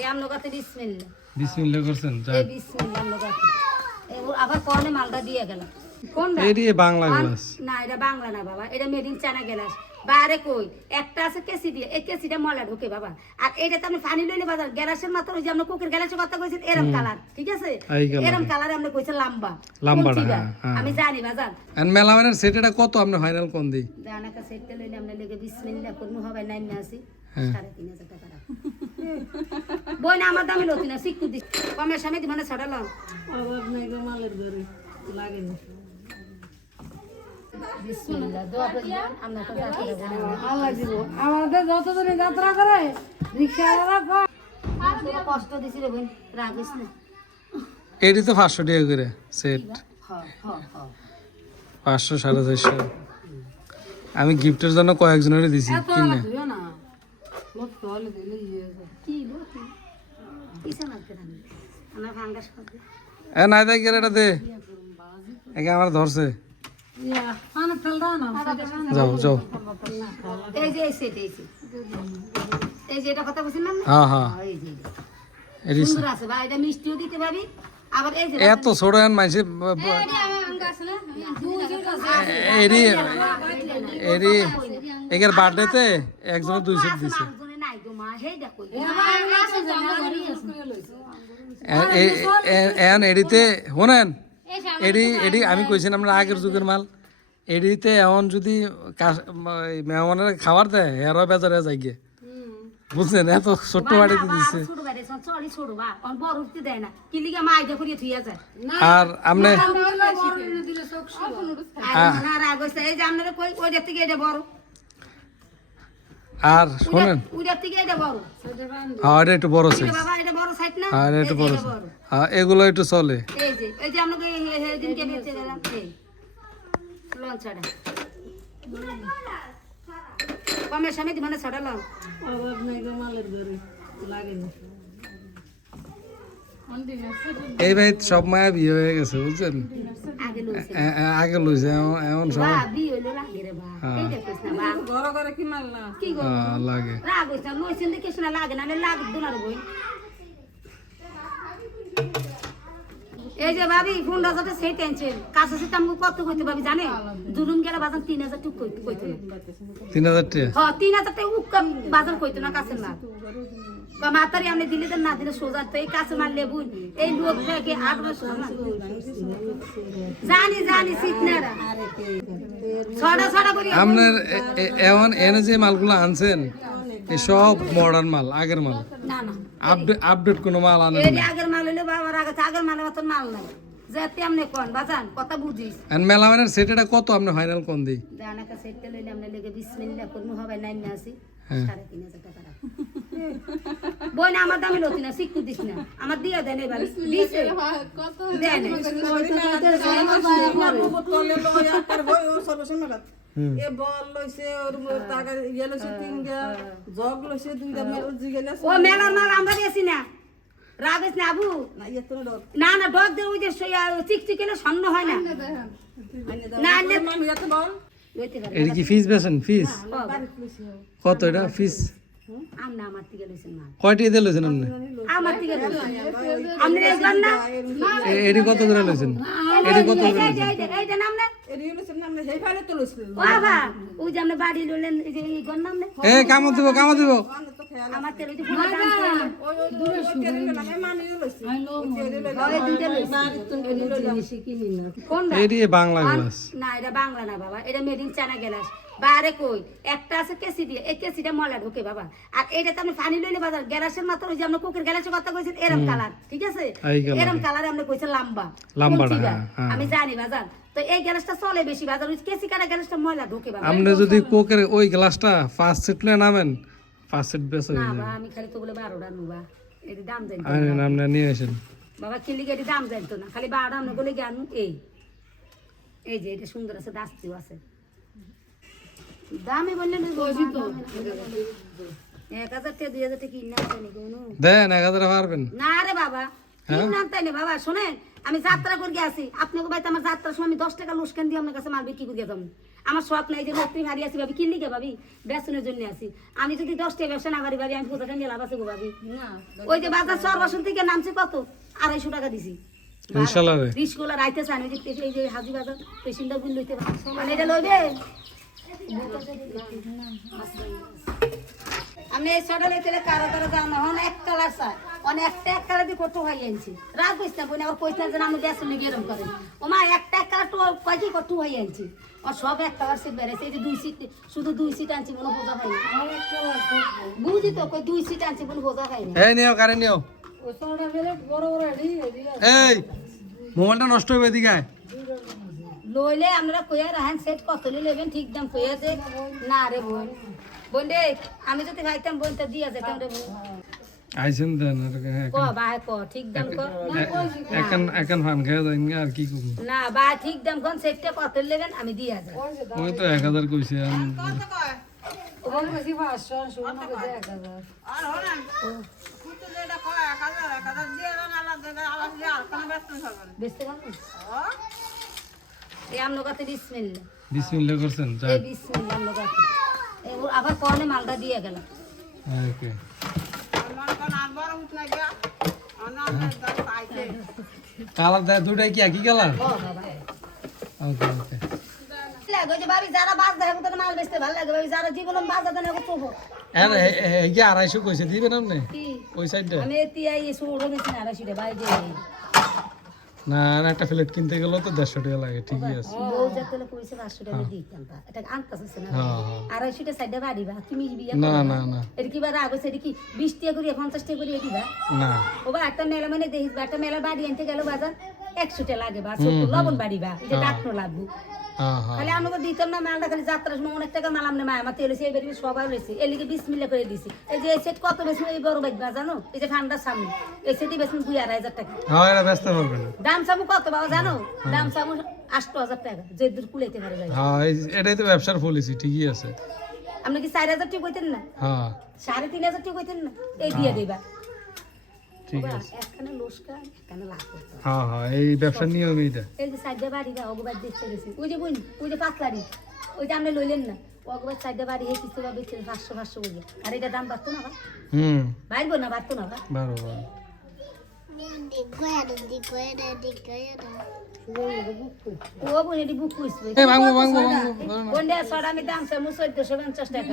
এই আমনগাতে বিসমিল্লাহ বিসমিল্লাহ করছেন এই বিসমিল্লাহ আমনগাতে আবার কোনে মালটা দিয়ে গেল কোনটা এই দিয়ে বাংলা গ্লাস না এটা বাংলা না বাবা এটা মেড ইন চায়না গ্লাস বাইরে কই একটা আছে কেসি দিয়ে এই কেসিটা ময়লা ঢোকে বাবা আর এটা তো আপনি পানি লইলে বাজার গ্লাসের মাত্র ওই যে আমরা কোকের গ্লাসের কথা কইছেন এরকম কালার ঠিক আছে এরকম কালারে আমরা কইছেন লম্বা লম্বাটা আমি জানি বাজার আর মেলামানের সেটটা কত আপনি ফাইনাল কোন দেই জানাকা সেটটা লইলে আমরা লেগে বিসমিল্লাহ করমু হবে নাই না আসি 3,500 টাকা বই না আমার দামে লতি না শিক্ষু দি কমের সামনে দি মানে ছড়ালাম অভাব নাই গো মালের ঘরে লাগে না বিসমিল্লাহ দোয়া করি আমরা তো যাতে আল্লাহ দিব আমাদের যতদিন যাত্রা করে রিকশাওয়ালা কষ্ট দিছি রে বোন রাগিস না এডি তো 500 টাকা করে সেট হ্যাঁ হ্যাঁ হ্যাঁ 500 450 আমি গিফটের জন্য কয়েকজনের দিছি কিনে দিও না লোক তোলে দিলে কি লোকি কিসা না কেন আমরা ভাঙ্গাস করবে এ নাই দেখ এটা দে একে আমার ধরছে ইয়া আনা ঠালদা না যাও যাও এই যে এই সেট এই যে এটা কথা বলছিলাম না হ্যাঁ হ্যাঁ এই যে এডি সুন্দর আছে ভাই এটা মিষ্টিও দিতে পারি আবার এই যে এত ছোট আন মাইছে এডি এডি একের বার্থডেতে একজন 200 দিছে নাই গো মা হেই দেখো এন এডিতে শুনেন এডি এডি আমি কইছিলাম আমরা আগের যুগের মাল এডিতে এমন যদি মেহমানের খাবার দেয় এরও বেজারে যাই গিয়ে বুঝছেন এত ছোট্ট বাড়িতে দিচ্ছে ছোট বাড়ি চলি ছোট বা অন বড় উঠতে দেয় না কি লিগা মা আইডা করিয়ে থুইয়া যায় আর আমনে না রাগ হইছে এই যে আপনারা কই ওই দেখতে গিয়ে এটা বড় আর শুনেন ওই দেখতে গিয়ে এটা বড় আর এটা একটু বড় সাইজ বাবা এটা বড় সাইজ না আর একটু বড় হ্যাঁ এগুলো একটু চলে এই যে আপনাকে এই দিনকে বেঁচে গেলাম এই লঞ্চাটা কমের সামনে দি মানে ছড়ালাম অভাব নাই গো মালের ঘরে লাগে না এই ভাই সব মায়া বিয়ে হয়ে গেছে বুঝছেন আগে লইছে আগে লইছে এমন সব বা বি হইলো লাগে রে বা এই দেখছ না বা ঘর ঘরে কি মাল না কি গো লাগে রাগ হইছে লইছেন দেখিস না লাগে না লাগে দোনার বই এই যে ভাবি ফোনটা যাতে সেই টেনশন কাছে সেটা আমাকে কত কইতে ভাবি জানে দুরুম গেলে বাজার 3,000 টুক কইতে না 3000 টাকা হ্যাঁ 3,000 টাকা উক্কা বাজার কইতো না কাছে না বা মাতারি আমনে দিলে তো না দিলে সোজা তো এই কাছে মারলে বুঝ এই লোক থেকে 8 মাস না জানি জানি সিটনারা ছড়া ছড়া করি আপনার এমন এনে যে মালগুলো আনছেন এই সব মডার্ন মাল আগের মাল না না আপডেট কোনো মাল আনেন এই আগের মাল হইলে বাবার আগের মালের মতন মাল নাই যেতে আমনে কোন বাজান কথা বুঝিস আর মেলামানের সেটটা কত আপনি ফাইনাল কোন দেই জানাকা সেটটা লইলে আমনে লেগে বিসমিল্লাহ করমু হবে নাই না আসি 3,500 টাকা বই না আমার দামে লতি না শিক্ষু দিস না আমার দিয়া দেন এবার দিছে কত দেন তোলে লয়া আর হই ও সর্বশেষ মেলাত এ বল লইছে ওর টাকা ইয়া লইছে 3 গা জগ লইছে 2 গা মেল জিগেলা ও মেলার মাল আমরা দিয়েছি না রাগেস না আবু না ইয়া তো ডর না না ডগ দে ওই যে চিকচিকেলে সন্ন হয় না না আনলে মান ইয়া তো বল লইতে পারে এটা কি ফিস বেছেন ফিস বাড়িতে লইছে কত এটা ফিস আমনা আমার থেকে লইছেন মাল কয়টি দিয়ে লইছেন আপনি আমার থেকে আপনি লইছেন না এডি কত করে লইছেন এডি কত করে এইটা নাম না এর ইয়া লইছে না সেই ফালে তো লইছে বাবা ওই যে আমরা বাড়ি লইলেন এই যে এই গন নাম না এ কামত দিব তো খেয়াল আমার তেল ওই পুরো দাম করে ওই দূরে কেরে লাগে মানে লইছে ওই দুইটা লইছি কোন এডি বাংলা গ্লাস না এটা বাংলা না বাবা এটা মেড ইন চায়না গ্লাস বাইরে কই একটা আছে কেসি দিয়ে এই কেসিটা ময়লা ঢোকে বাবা আর এটা তো আপনি পানি লইলে বাজার গ্লাসের মাত্র ওই যে আমরা কোকের গ্লাসের কথা কইছেন এরকম কালার ঠিক আছে এরকম কালারে আমরা কইছেন লম্বাটা আমি জানি বাজার তো এই গ্লাসটা চলে বেশি বাজার ওই কেসি কাটা গ্লাসটা ময়লা ঢোকে বাবা আপনি যদি কোকের ওই গ্লাসটা 5 সেট লয়ে নামেন 5 সেট বেচে না বাবা আমি খালি তো বলে 12টা নুবা এর দাম জানি আপনি নিয়ে আসেন বাবা কিলি গেটি দাম জানতো না খালি 12টা আমরা বলে জ্ঞান এই যে এটা সুন্দর আছে দাস্তিও আছে দামে বললেন 1000 টাকা 2,000 টাকা কিনা জানি কোনো দেন 1000 পারবেন না রে বাবা কিনা তাই না বাবা শুনেন আমি যাত্রা করে আসি আপনাকে বাইতে আমার যাত্রার সময় আমি 10 টাকা লুসকান দিয়ে আপনার কাছে মাল বিক্রি করে যাবো আমার শখ নাই যে নতুন হারিয়ে আসি ভাবি কিনলি কে ভাবি বেসনের জন্য আসি আমি যদি 10 টাকা ব্যবসা না করি ভাবি আমি কোথাটা নিয়ে লাভ আছে গো ভাবি ওই যে বাজার সরবাসন থেকে নামছে কত 250 টাকা দিছি ইনশাআল্লাহ রে রিস্কগুলো রাইতে চান ওই যে এই যে হাজি বাজার পেশেন্টটা গুলো লইতে মানে এটা লইবে আমি এই ছটা লইতে কারো কারো জানো হন এক কালার চাই অনেক এক কালার দিয়ে কত হয়ে আনছি রাত কইস না বই আবার কইস না যে আমি বেসন নিয়ে গেলাম করে ও মা এক কালার তো কয়টি কত হয়ে আনছি আর সব এক কালার সিট বেড়েছে এই যে 2 সিট শুধু 2 সিট আনছি কোনো বোঝা হয় না বুঝি তো কই 2 সিট আনছি কোনো বোঝা হয় না এই নিও কারে নিও এই মোবাইলটা নষ্ট হবে এদিকে আয়। লইলে আমরা কইয়া রাহান সেট কত নেবেন ঠিক দাম কইয়া যে না রে বোন বোন রে আমি যদি খাইতাম বোনটা দিয়া যেতাম রে বোন আইছেন দেন ক বাহে ক ঠিক দাম ক এখন ফান খেয়ে যাই আর কি করব না বা ঠিক দাম কোন সেটটা কত নেবেন আমি দিয়া যাই ওই তো 1000 কইছে আমি আর হলেন কুতে যেটা কয় 1000 দিয়ে না আলাদা আলাদা আর কোন ব্যস্ত হবে বেচতে পারবো এই আমনো কাছে বিসমিল্লাহ বিসমিল্লাহ করছেন যা এই বিসমিল্লাহ আমনো কাছে এই আবার কোনে মালটা দিয়ে গেল ওকে আমার কোন আর বড় উঠ না গিয়া অনার দাম পাইছে কালার দা দুটাই কি একই কালার ও বাবা ওকে ওকে লাগে যে ভাবি যারা বাস দেখে তো মাল বেচতে ভালো লাগে ভাবি যারা জীবনে বাস দেন এখন তো এর এই যে 250 কইছে দিবেন আপনি কি ওই সাইডে আমি এতিয়াই এসে উড়ে গেছি না রাশিটা ভাই যে না আর একটা প্লেট কিনতে গেল তো 150 টাকা লাগে ঠিকই আছে বউ যেতে কইছে 500 টাকা দিতাম এটা আনতাছে না হ্যাঁ হ্যাঁ 250 সাইডে বাড়ি বা তুমি বিয়া না না না এটা কি বার আগে সেটা কি 20 টাকা করে 50 টাকা করে দিবা না ও বা একটা মেলা মানে দেখিস একটা মেলা বাড়ি আনতে গেল বাজার 100 টাকা লাগে বা 70 লবণ বাড়ি বা এটা ডাক্তার লাগবে হ্যাঁ হ্যাঁ খালি আমাকে দিতাম না মালটা খালি যাত্রার সময় অনেক টাকা মাল আমনে মায় আমার তেল এসে এবারে সবাই রয়েছে এর লিগে 20 মিলে করে দিছি এই যে এই সেট কত বেশি এই বড় বাইক জানো এই যে ঠান্ডার সামনে এই সেটই বেশি 2,500 টাকা হ্যাঁ এটা ব্যস্ত পারবেন দাম সামু কত বাবা জানো দাম সামু 8,000 টাকা যে দূর কুলাইতে পারে যাই হ্যাঁ এটাই তো ব্যবসার পলিসি ঠিকই আছে আপনি কি 4,000 টাকা কইতেন না হ্যাঁ 3,500 টাকা কইতেন না এই দিয়ে দিবা ঠিক আছে একখানে লোসকা একখানে লাভ করতে হ্যাঁ হ্যাঁ এই ব্যবসার নিয়ম এইটা এই যে সাইডে বাড়ি বা অগবাদ দেখতে গেছি ওই যে বুঝ ওই যে পাতলারি ওই যে আপনি লইলেন না অগবাদ সাইডে বাড়ি হে কিছু বা বেচে 500 বুঝে আর এটা দাম বাড়তো না বা হুম বাইরবো না বাড়তো না বা বারো বারো ও বোন এটি বুক করছে এই ভাঙবো ভাঙবো ভাঙবো কোনটা সর আমি দাম সামু 1450 টাকা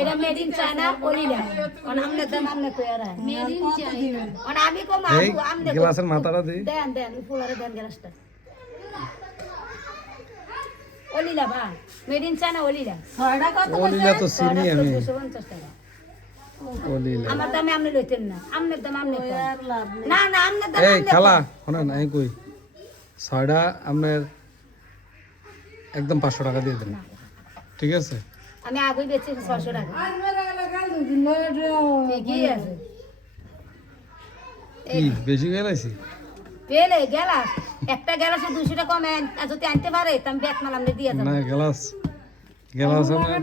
এটা মেড ইন চায়না ওলিলা অন আমনে দাম আমনে কইরা মেড ইন চায়না অন আমি কম এই আমনে গ্লাসের মাথাটা দেই দেন দেন ফুলারে দেন গ্লাসটা ওলিলা বা মেড ইন চায়না ওলিলা ছয়টা কত ওলিলা তো চিনি আমি 1450 টাকা ওলিলা আমার দামে আমনে লইতেন না আমনের দাম আমনে না না আমনের দাম এই খালা শোনেন আমি কই ছয়টা আপনার একদম 500 টাকা দিয়ে দেন ঠিক আছে আমি আগে বেচি 600 টাকা ঠিকই আছে কি বেশি গেলাইছি পেলে গেলা একটা গেলাসে 200 টাকা কমে যদি আনতে পারে তো আমি ব্যাক মাল আমনে দিয়ে না দেব গ্লাস গ্লাস আপনার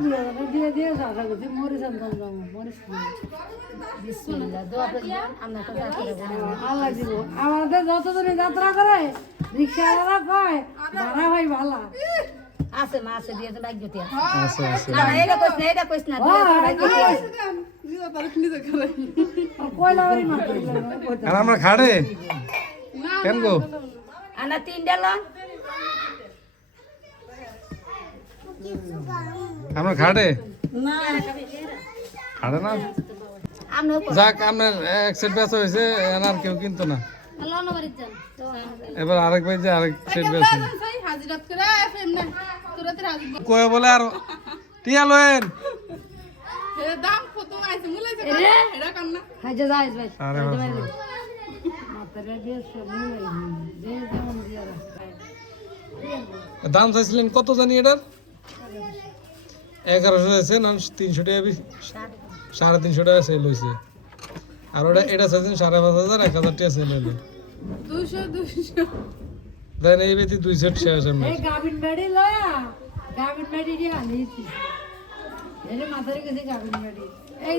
বিসমিল্লাহ দোয়া করি আমরা তো যাত্রা করব আল্লাহ দিব আমাদের যতজনে যাত্রা করে রিক্সাওয়ালা কয় ভাড়া ভাই ভালা আছে মা আছে দিয়ে তো লাগ জটি আছে আছে আছে না এটা কইস না লাগ জটি আছে নিজে তার নিজে করে কয়লা বাড়ি মাত্র আর আমরা খাড়ে কেন গো আনা 3 ডালন আমরা খাড়ে না খাড়ে না আমনে যাক আপনার এক সেট বেচা হয়েছে আর কেউ কিনতো না লন বাড়ি যান এবার আরেক ভাই যে আরেক সেট বেচে সেই হাজিরাত করে এফএম না তোরাতে হাজির কয়ে বলে আর টিয়া লয়েন এর দাম কত আইছে মুলাইছে এটা কান না হাজে যাইস ভাই আরে বাবা মাত্রে দিয়ে সব মিলে যে যেমন দিয়া দাম চাইছিলেন কত জানি এটার 1100 আছে না 300 টাকা 350 টাকা সেল হয়েছে আর ওটা এটা চাইছেন 5,500 1000 টাকা সেল হলো 200 দেন এই বেতি 2 সেট শেষ আমরা এই গাবিন বাড়ি লয়া গাবিন বাড়ি দিয়ে আনিছি এর মাথায় গেছে গাবিন বাড়ি এই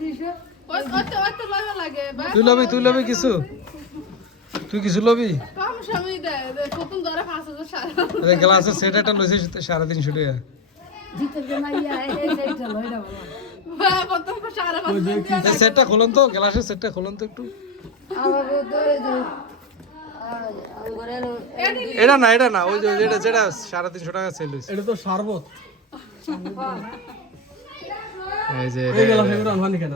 200 ওই অত অত ভালো লাগে বা তুই লবি কিছু তুই কিছু লবি কম সময় দেয় প্রথম ধরে 5,000 আরে গ্লাসের সেট একটা লইছে 350 টাকা জিতে যে মাইয়া এই সেটটা লই না বাবা প্রথম 5,500 এই সেটটা খুলুন তো গ্লাসের সেটটা খুলুন তো একটু আমার তো এই যে এটা না ওই যে যেটা 350 টাকা সেল হইছে এটা তো শরবত এই যে এই গেলাম এগুলো আনবানি কেন